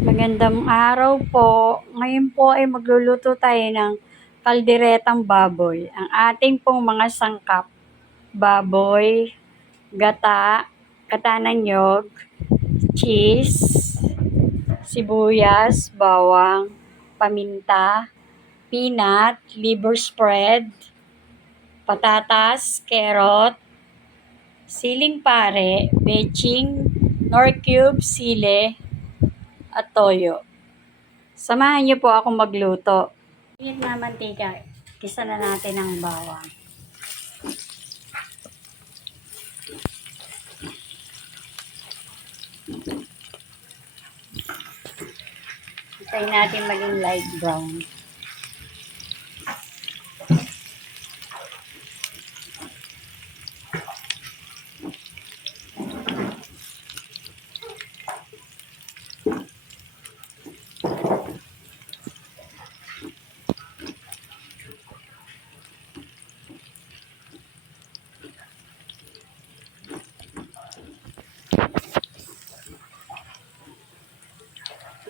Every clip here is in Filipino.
Magandang araw po. Ngayon po ay magluluto tayo ng kalderetang baboy. Ang ating pong mga sangkap, baboy, gata, gata ng niyog, cheese, sibuyas, bawang, paminta, peanut, liver spread, patatas, carrot, siling pare, betching, nor cube, sile, at toyo. Samahan niyo po akong magluto. Init na mantika, kisa na natin ang bawang. Hintayin natin maging light brown.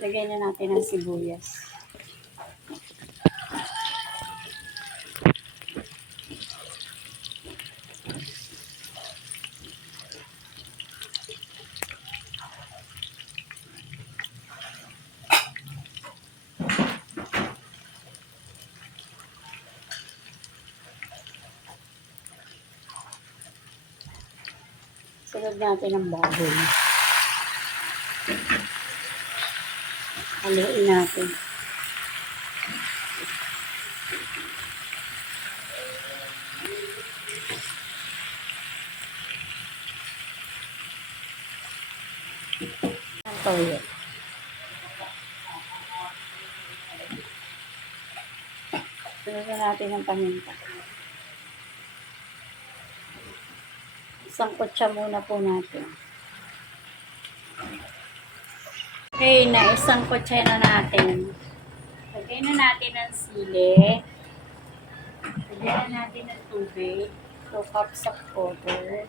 Lagay na natin ang sibuyas. Sunod natin ang baboy. Haluin natin. Ang toyo. Sunod natin ang paminta. Isang kutsa muna po natin. Okay, na isang kutsa na natin. Lagay na natin ang sili. Lagay na natin ang tubig. 2 cups of water.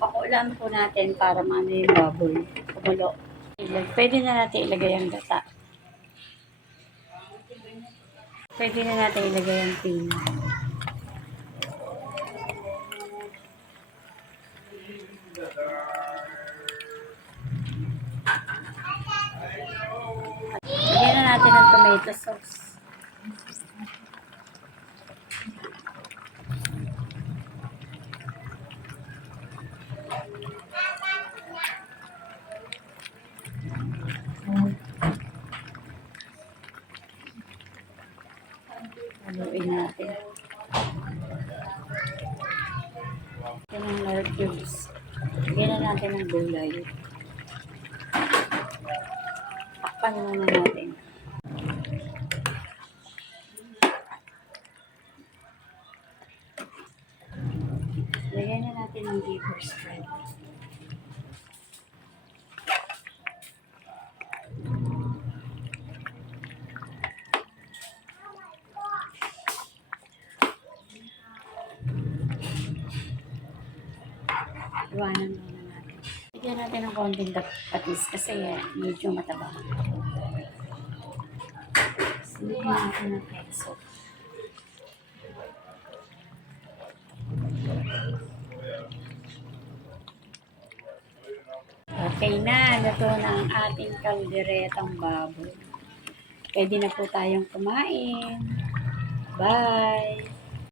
Pakulan po natin para maano yung baboy. Kumulo. Pwede na natin ilagay ang gata. Pwede na natin ilagay ang peanut. Lagyan na natin ang tomato sauce. Haluin natin. Ito ng nor cubes. Lagyan na natin ang gulay. Takpan muna natin. Lagyan na natin ang liver spread. Iwanan muna natin. Bigyan natin ng konting patis kasi medyo mataba. Silipin natin ng peso. Okay na, luto na ang ating kalderetang baboy. Pwede na po tayong kumain. Bye!